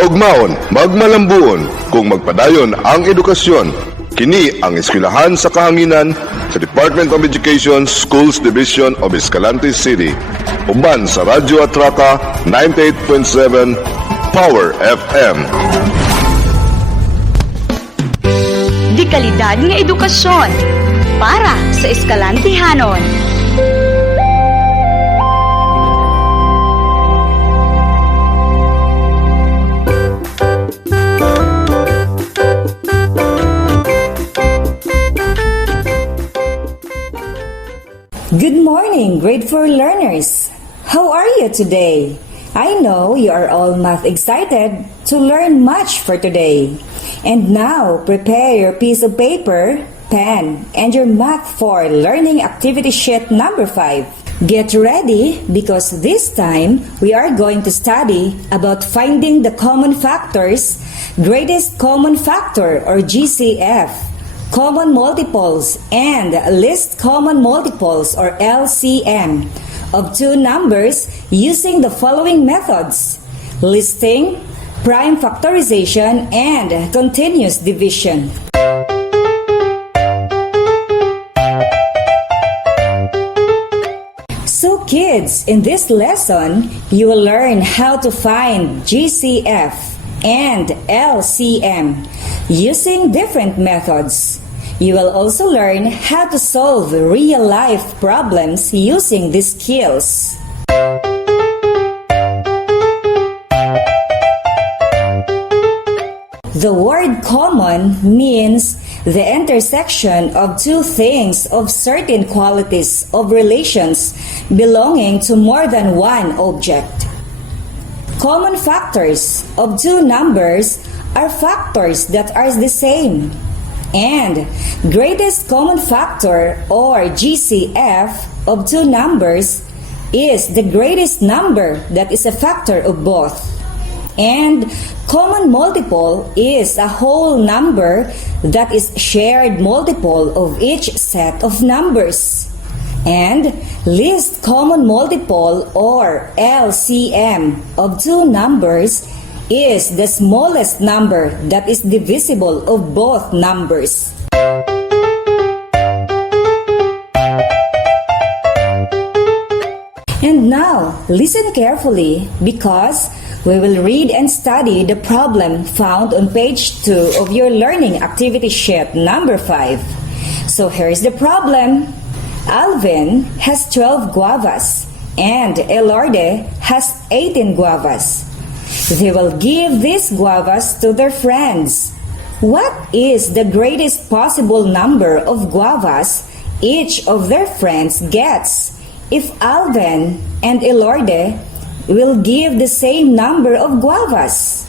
Magkaugmaon, magmalambuon, kung magpadayon ang edukasyon. Kini ang eskwelahan sa kahanginan sa Department of Education Schools Division of Escalante City. Uban sa Radyo Atraca 98.7 Power FM. Di kalidad nga edukasyon para sa Eskalantehanon. Good morning, grade 4 learners. How are you today? I know you are all math excited to learn much for today. And now, prepare your piece of paper, pen, and your Math 4 learning activity sheet number 5. Get ready because this time we are going to study about finding the common factors, greatest common factor or GCF, common multiples, and least common multiples or LCM of two numbers using the following methods: listing, prime factorization, and continuous division. So kids, in this lesson, you will learn how to find GCF and LCM using different methods. You will also learn how to solve real-life problems using these skills. The word common means the intersection of two things of certain qualities of relations belonging to more than one object. Common factors of two numbers are factors that are the same. And greatest common factor or GCF of two numbers is the greatest number that is a factor of both. And common multiple is a whole number that is shared multiple of each set of numbers. And least common multiple or LCM of two numbers is the smallest number that is divisible of both numbers. And now, listen carefully because we will read and study the problem found on page 2 of your learning activity sheet number 5. So here's the problem. Alvin has 12 guavas and Elorde has 18 guavas. They will give these guavas to their friends. What is the greatest possible number of guavas each of their friends gets if Alvin and Elorde will give the same number of guavas?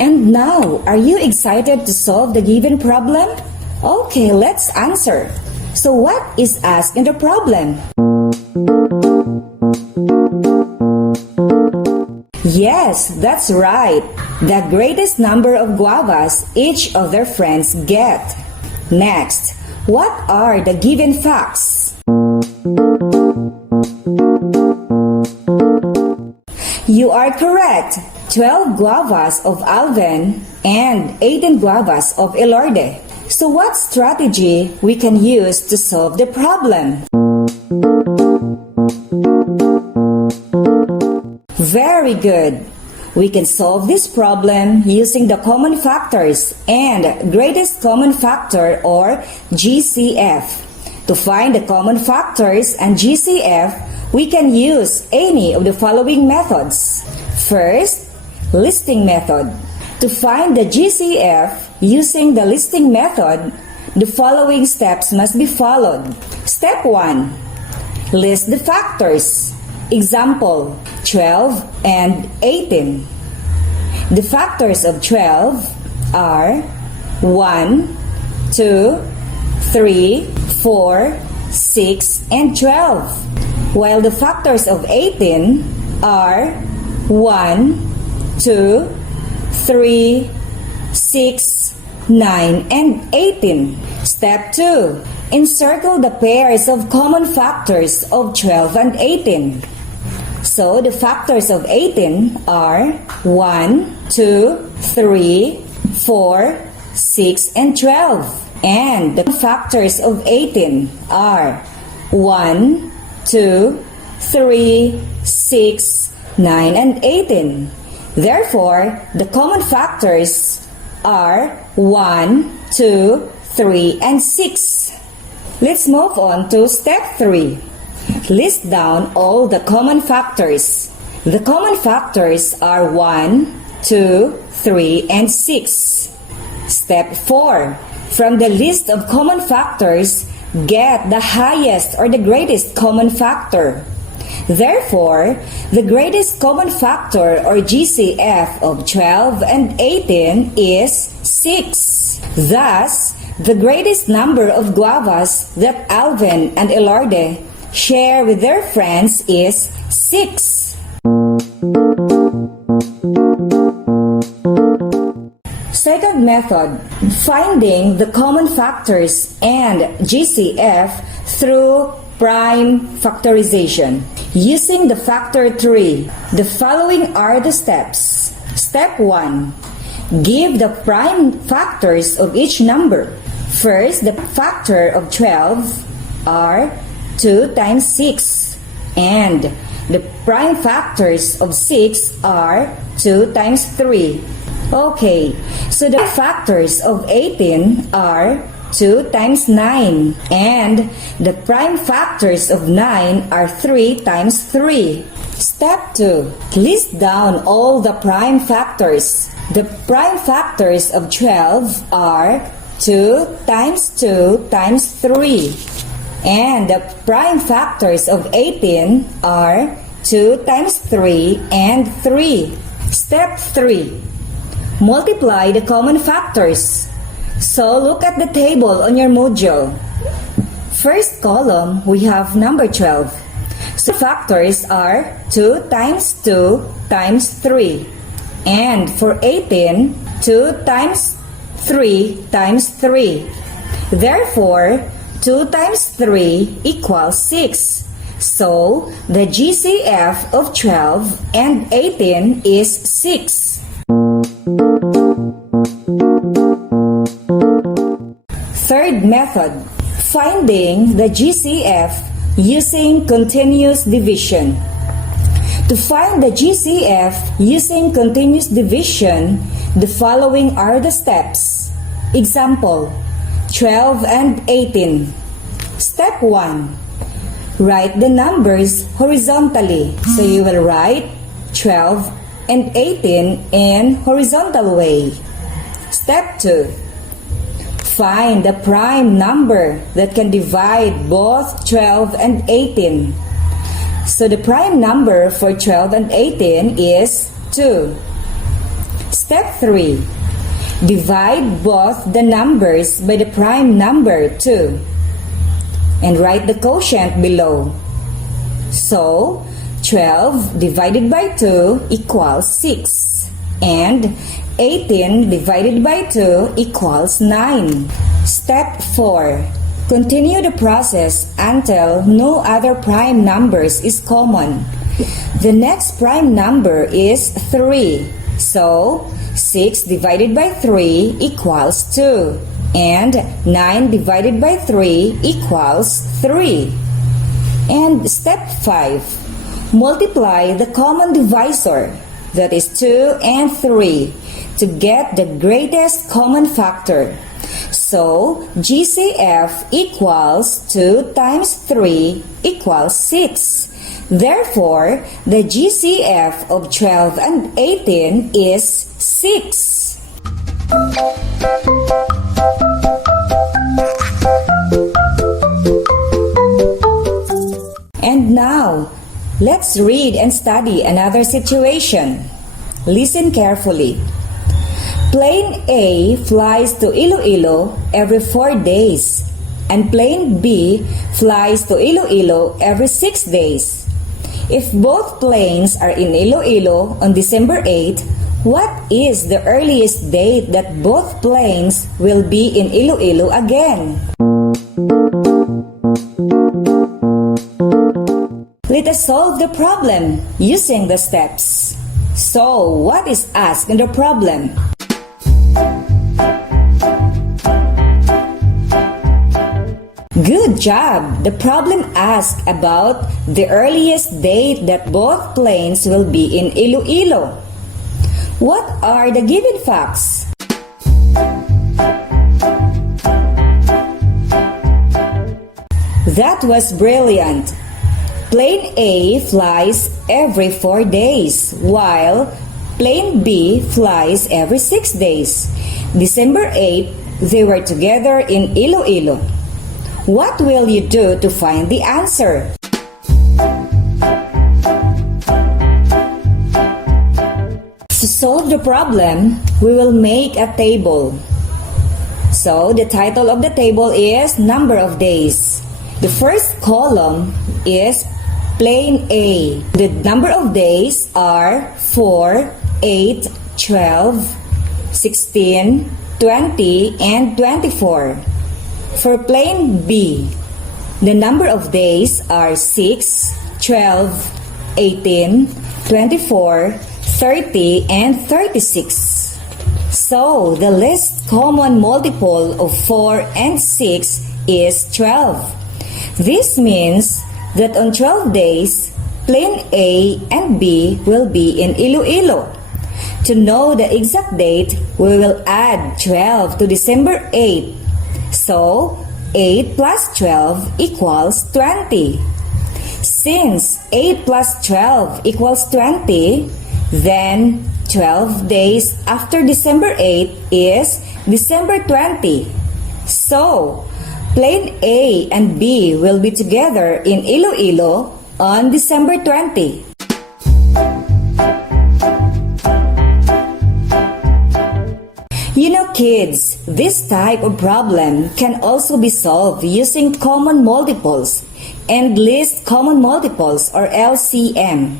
And now, are you excited to solve the given problem? Okay, let's answer. So what is asked in the problem? Yes, that's right. The greatest number of guavas each of their friends get. Next, what are the given facts? You are correct. 12 guavas of Alvin and 18 guavas of Elorde. So what strategy we can use to solve the problem? Very good. We can solve this problem using the common factors and greatest common factor or GCF. To find the common factors and GCF, we can use any of the following methods. First, listing method. To find the GCF using the listing method, the following steps must be followed. Step 1. List the factors. Example, 12 and 18. The factors of 12 are 1, 2, 3, 4, 6, and 12. While the factors of 18 are 1, 2, 3, 6, 9, and 18. Step 2. Encircle the pairs of common factors of 12 and 18. So the factors of 18 are 1, 2, 3, 4, 6, and 12. And the factors of 18 are 1, 2, 3, 6, 9, and 18. Therefore, the common factors are 1, 2, 3, and 6. Let's move on to step 3. List down all the common factors. The common factors are 1, 2, 3, and 6. Step 4. From the list of common factors, get the highest or the greatest common factor. Therefore, the greatest common factor or GCF of 12 and 18 is 6. Thus, the greatest number of guavas that Alvin and Elorde share with their friends is 6. Second method, finding the common factors and GCF through prime factorization. Using the factor tree, the following are the steps. Step 1. Give the prime factors of each number. First, the factor of 12 are 2 times 6, and the prime factors of 6 are 2 times 3. Okay, so the factors of 18 are 2 times 9, and the prime factors of 9 are 3 times 3. Step 2. List down all the prime factors. The prime factors of 12 are 2 times 2 times 3. And the prime factors of 18 are 2 times 3 and 3. Step 3. Multiply the common factors. So look at the table on your module. First column, we have number 12. So factors are 2 times 2 times 3. And for 18, 2 times 3 times 3. Therefore, 2 times 3 equals 6. So, the GCF of 12 and 18 is 6. Third method, finding the GCF using continuous division. To find the GCF using continuous division, the following are the steps. Example, 12 and 18. Step 1. Write the numbers horizontally. So you will write 12 and 18 in horizontal way. Step 2. Find the prime number that can divide both 12 and 18. So the prime number for 12 and 18 is 2. Step 3. Divide both the numbers by the prime number 2. And write the quotient below. So, 12 divided by 2 equals 6. And 18 divided by 2 equals 9. Step 4. Continue the process until no other prime numbers is common. The next prime number is 3. So, 6 divided by 3 equals 2. And 9 divided by 3 equals 3. And step 5. Multiply the common divisor, that is 2 and 3, to get the greatest common factor. So, GCF equals 2 times 3 equals 6. Therefore, the GCF of 12 and 18 is 6. And now, let's read and study another situation. Listen carefully. Plane A flies to Iloilo every 4 days, and plane B flies to Iloilo every 6 days. If both planes are in Iloilo on December 8, what is the earliest date that both planes will be in Iloilo again? Let us solve the problem using the steps. So, what is asked in the problem? Good job! The problem asks about the earliest date that both planes will be in Iloilo. What are the given facts? That was brilliant. Plane A flies every 4 days, while Plane B flies every 6 days. December 8, they were together in Iloilo. What will you do to find the answer? To solve the problem, we will make a table. So, the title of the table is Number of Days. The first column is Plane A. The number of days are 4, 8, 12, 16, 20, and 24. For Plane B, the number of days are 6, 12, 18, 24, 30, and 36. So, the least common multiple of 4 and 6 is 12. This means that on 12 days, Plane A and B will be in Iloilo. To know the exact date, we will add 12 to December 8. So, 8 plus 12 equals 20. Since 8 plus 12 equals 20, then 12 days after December 8 is December 20. So, Plane A and B will be together in Iloilo on December 20. You know, kids, this type of problem can also be solved using common multiples and least common multiples or LCM.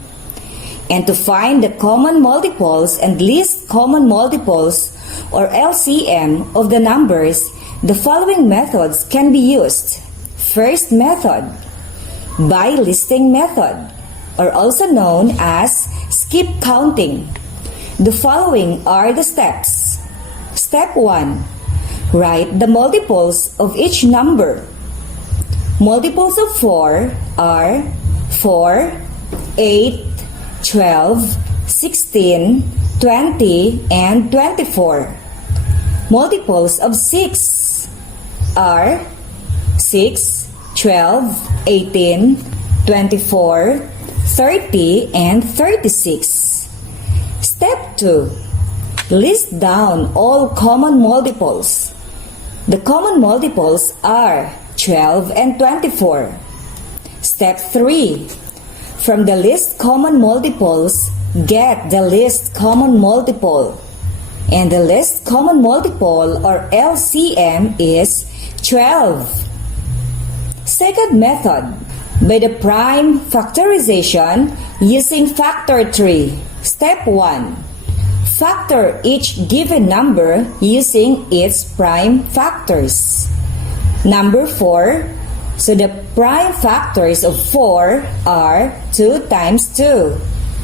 And to find the common multiples and least common multiples or LCM of the numbers, the following methods can be used. First method, by listing method, or also known as skip counting. The following are the steps. Step 1. Write the multiples of each number. Multiples of 4 are 4, 8, 12, 16, 20, and 24. Multiples of 6 are 6, 12, 18, 24, 30, and 36. Step 2. List down all common multiples. The common multiples are 12 and 24. Step 3. From the least common multiples, get the least common multiple. And the least common multiple or LCM is 12. Second method, by the prime factorization using factor tree. Step 1. Factor each given number using its prime factors. Number 4. So the prime factors of 4 are 2 times 2.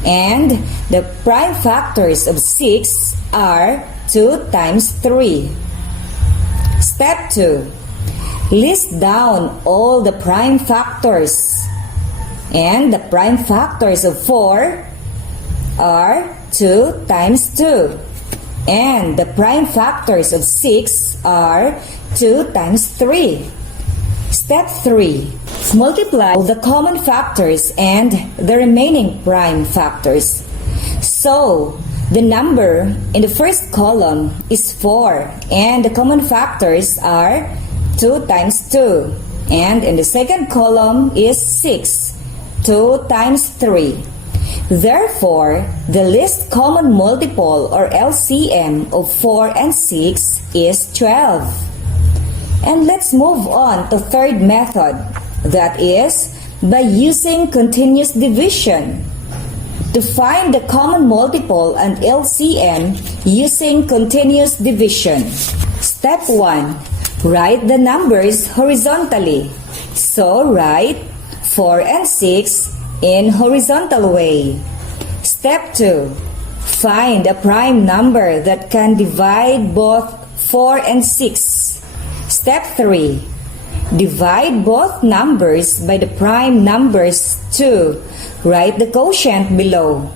And the prime factors of 6 are 2 times 3. Step 2. List down all the prime factors. And the prime factors of 4 are 2 times 2. And the prime factors of 6 are 2 times 3. Step 3. Multiply the common factors and the remaining prime factors. So, the number in the first column is 4 and the common factors are 2 times 2. And in the second column is 6, 2 times 3. Therefore, the least common multiple or LCM of 4 and 6 is 12. And let's move on to third method, that is by using continuous division. To find the common multiple and LCM using continuous division. Step 1. Write the numbers horizontally. So write 4 and 6 in horizontal way. Step 2. Find a prime number that can divide both 4 and 6. Step 3. Divide both numbers by the prime numbers 2. Write the quotient below.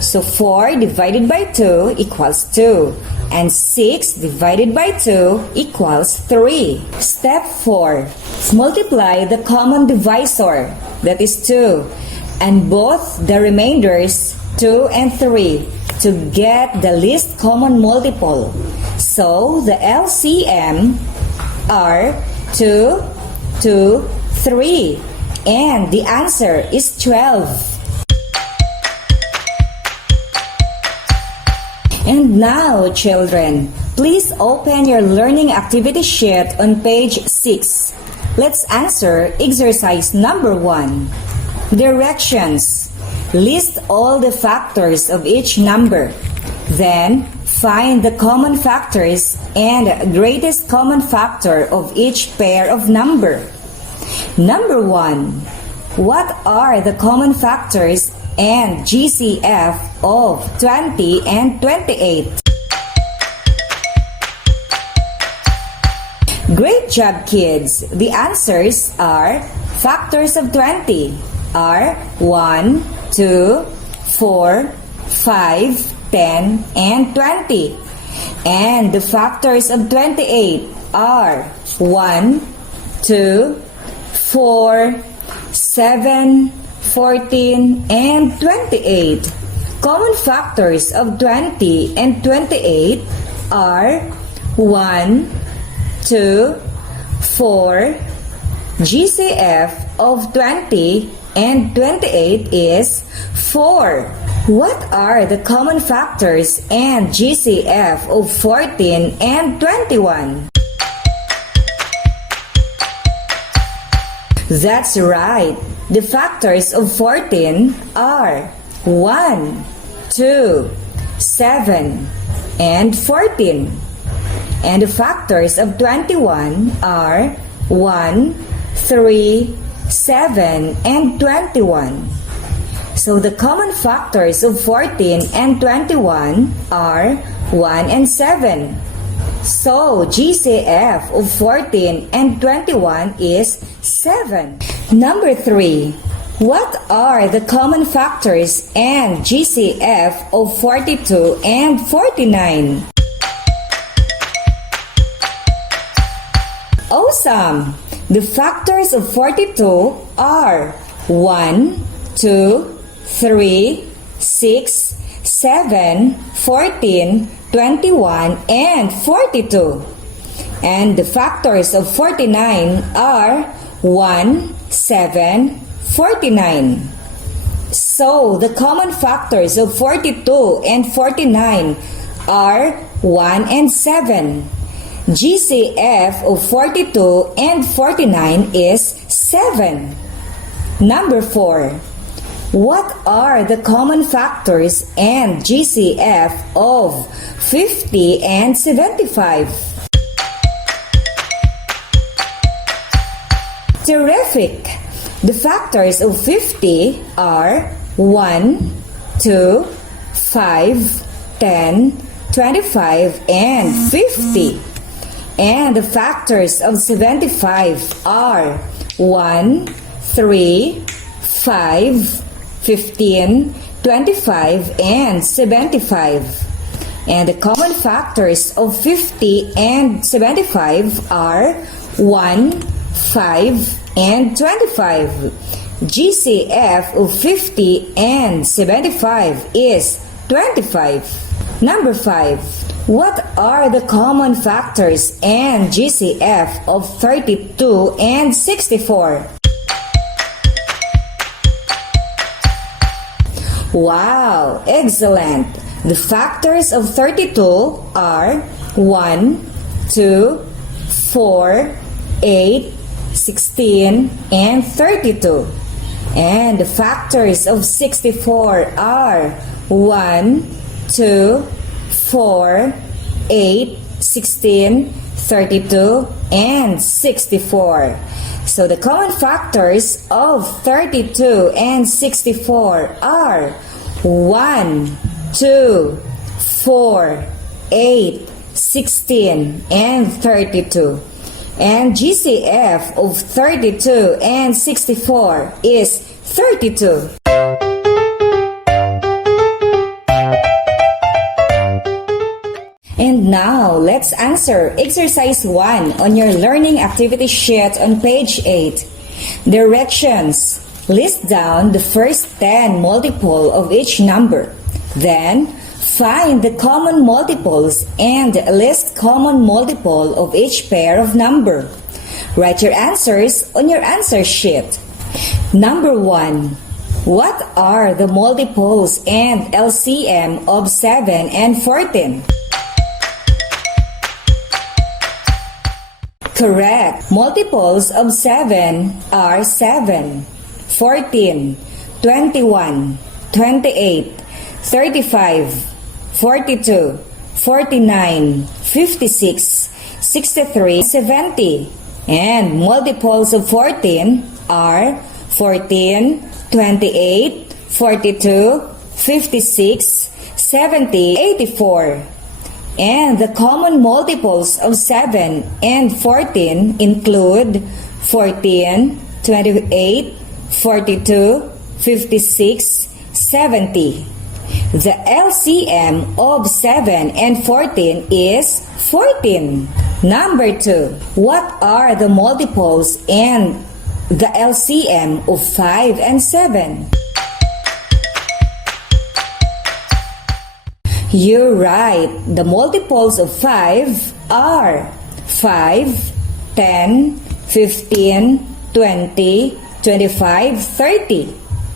So 4 divided by 2 equals 2. And 6 divided by 2 equals 3. Step 4. Multiply the common divisor, that is 2, and both the remainders 2 and 3 to get the least common multiple. So the LCM are 2, 2, 3, and the answer is 12. And now, children, please open your learning activity sheet on page 6. Let's answer exercise number 1. Directions. List all the factors of each number. Then, find the common factors and greatest common factor of each pair of number. Number 1. What are the common factors and GCF of 20 and 28? Great job, kids! The answers are factors of 20 are 1, 2, 4, 5, 10, and 20. And the factors of 28 are 1, 2, 4, 7, 14, and 28. Common factors of 20 and 28 are 1, 2, 4. GCF of 20 and 28 is 4. What are the common factors and GCF of 14 and 21? That's right. The factors of 14 are 1, 2, 7, and 14. And the factors of 21 are 1, 3, 7, and 21. So the common factors of 14 and 21 are 1 and 7. So GCF of 14 and 21 is 7. Number 3. What are the common factors and GCF of 42 and 49? Awesome! The factors of 42 are 1, 2, 3, 6, 7, 14, 21, and 42. And the factors of 49 are 1, 7, 49. So the common factors of 42 and 49 are 1 and 7. GCF of 42 and 49 is 7. Number 4. What are the common factors and GCF of 50 and 75? Terrific! The factors of 50 are 1, 2, 5, 10, 25, and 50. And the factors of 75 are 1, 3, 5, 15, 25, and 75. And the common factors of 50 and 75 are 1, 5, and 25. GCF of 50 and 75 is 25. Number 5. What are the common factors and GCF of 32 and 64? Wow! Excellent! The factors of 32 are 1, 2, 4, 8, 16, and 32. And the factors of 64 are 1, 2, 4, 8, 16, 32, and 64. So the common factors of 32 and 64 are 1, 2, 4, 8, 16, and 32. And GCF of 32 and 64 is 32. And now, let's answer exercise 1 on your learning activity sheet on page 8. Directions. List down the first 10 multiple of each number. Then, find the common multiples and list common multiple of each pair of number. Write your answers on your answer sheet. Number 1. What are the multiples and LCM of 7 and 14? Correct. Multiples of 7 are 7, 14, 21, 28, 35, 42, 49, 56, 63, 70. And multiples of 14 are 14, 28, 42, 56, 70, 84. And the common multiples of 7 and 14 include 14, 28, 42, 56, 70. The LCM of 7 and 14 is 14. Number 2. What are the multiples and the LCM of 5 and 7? You're right. The multiples of 5 are 5, 10, 15, 20, 25, 30,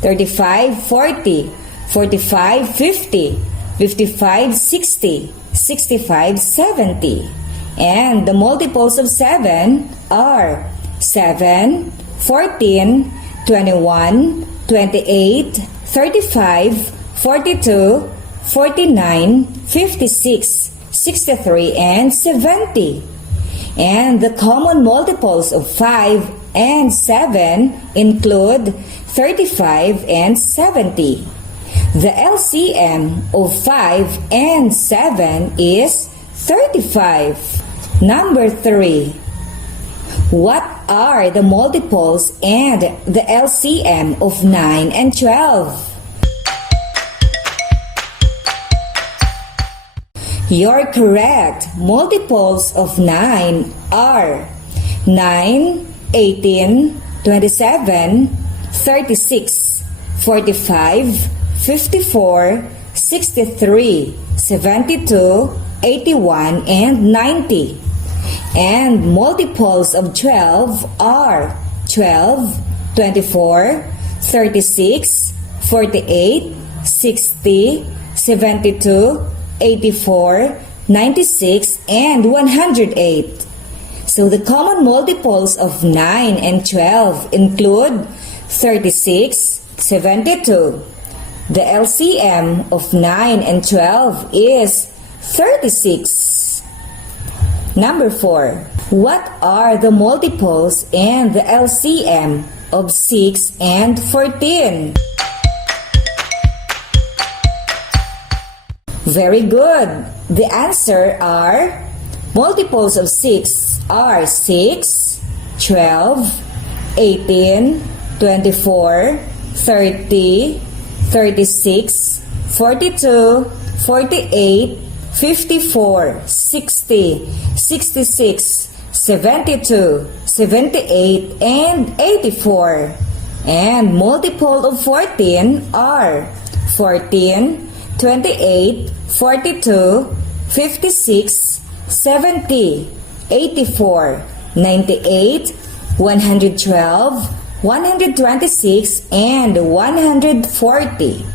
35, 40, 45, 50, 55, 60, 65, 70. And the multiples of 7 are 7, 14, 21, 28, 35, 42, 49, 56, 63, and 70. And the common multiples of 5 and 7 include 35 and 70. The LCM of 5 and 7 is 35. Number 3. What are the multiples and the LCM of 9 and 12? You're correct. Multiples of 9 are 9, 18, 27, 36, 45, 54, 63, 72, 81, and 90. And multiples of 12 are 12, 24, 36, 48, 60, 72, 84, 96, and 108. So the common multiples of 9 and 12 include 36, 72. The LCM of 9 and 12 is 36. Number 4. What are the multiples and the LCM of 6 and 14? Very good. The answer are multiples of 6 are 6, 12, 18, 24, 30, 36, 42, 48, 54, 60, 66, 72, 78, and 84. And multiple of 14 are 14, 28, 42, 56, 70, 84, 98, 112, 126, and 140.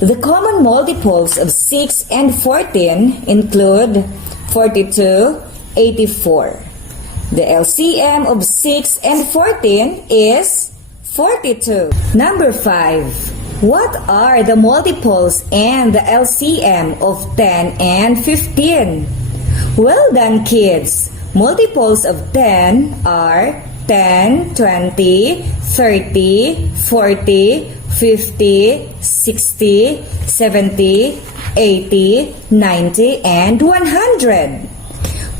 The common multiples of 6 and 14 include 42, 84. The LCM of 6 and 14 is 42. Number 5. What are the multiples and the LCM of 10 and 15? Well done, kids! Multiples of 10 are 10, 20, 30, 40, 50, 60, 70, 80, 90, and 100.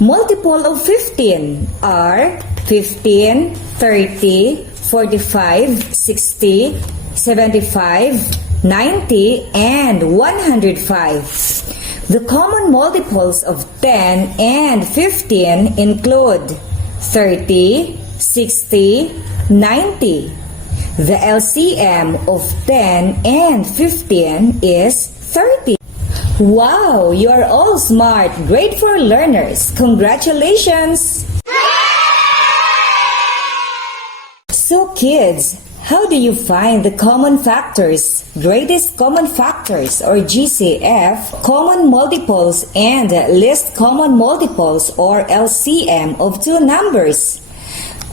Multiple of 15 are 15, 30, 45, 60, 75, 90, and 105. The common multiples of 10 and 15 include 30, 60, 90. The LCM of 10 and 15 is 30. Wow, you are all smart, grade 4 learners. Congratulations! So kids, how do you find the common factors, greatest common factors or GCF, common multiples, and least common multiples or LCM of two numbers?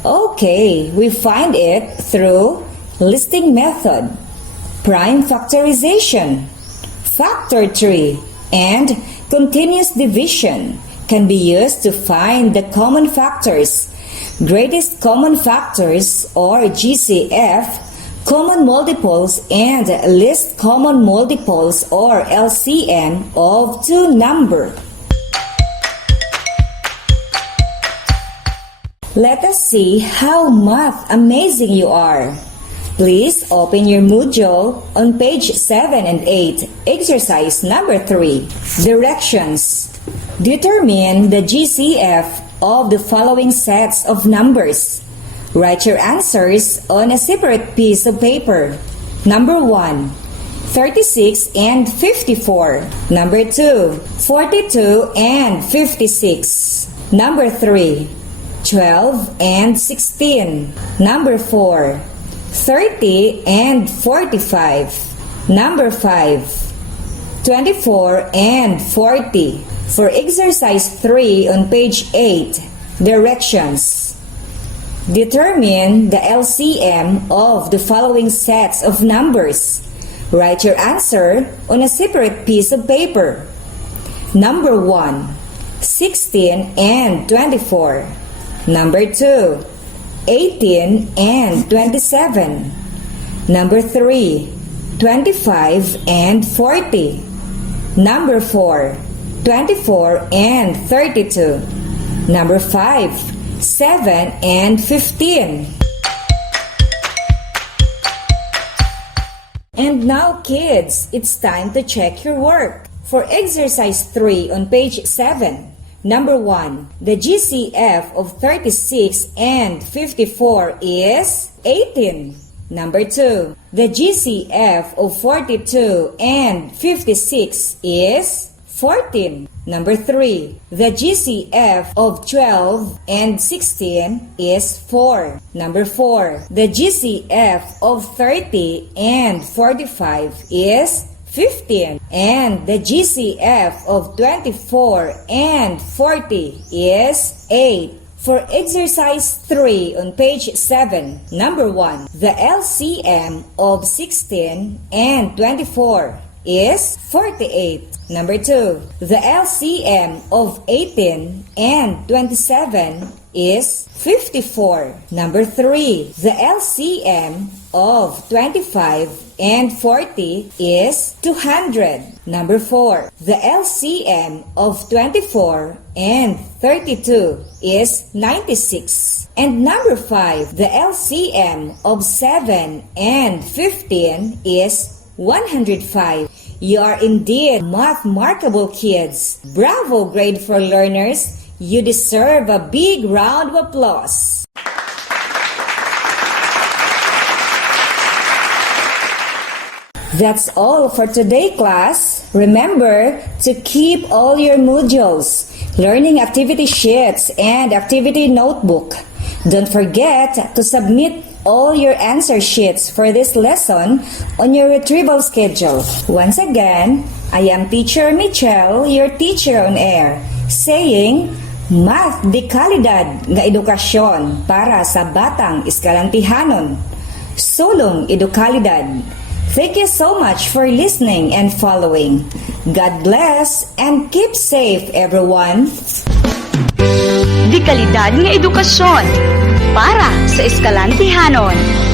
Okay, we find it through listing method, prime factorization, factor tree, and continuous division can be used to find the common factors, greatest common factors or GCF, common multiples, and least common multiples or LCM of two numbers. Let us see how math amazing you are. Please open your module on page 7 and 8, exercise number 3. Directions. Determine the GCF of the following sets of numbers. Write your answers on a separate piece of paper. Number 1, 36 and 54. Number 2, 42 and 56. Number 3, 12 and 16. Number 4, 30 and 45. Number 5, 24 and 40. For exercise 3 on page 8, directions. Determine the LCM of the following sets of numbers. Write your answer on a separate piece of paper. Number 1, 16 and 24. Number 2, 18 and 27. Number 3, 25 and 40. Number 4, 24 and 32. Number 5, 7 and 15. And now kids, it's time to check your work. For exercise 3 on page 7, number 1, the GCF of 36 and 54 is 18. Number 2, the GCF of 42 and 56 is 14. Number 3, the GCF of 12 and 16 is 4. Number 4, the GCF of 30 and 45 is 15. And the GCF of 24 and 40 is 8. For exercise 3 on page 7, number 1, the LCM of 16 and 24 is 48. Number 2, the LCM of 18 and 27 is 54. Number 3, the LCM of 25 and 40 is 200. Number 4, the LCM of 24 and 32 is 96. And number 5, the LCM of 7 and 15 is 105. You are indeed math-markable kids. Bravo, grade 4 learners. You deserve a big round of applause. That's all for today, class. Remember to keep all your modules, learning activity sheets, and activity notebook. Don't forget to submit all your answer sheets for this lesson on your retrieval schedule. Once again, I am Teacher Michelle, your teacher on air, saying, Math di kalidad nga edukasyon para sa batang eskalantihanon. Sulong edukalidad. Thank you so much for listening and following. God bless and keep safe, everyone. Di kalidad nga edukasyon para sa eskalantihanon.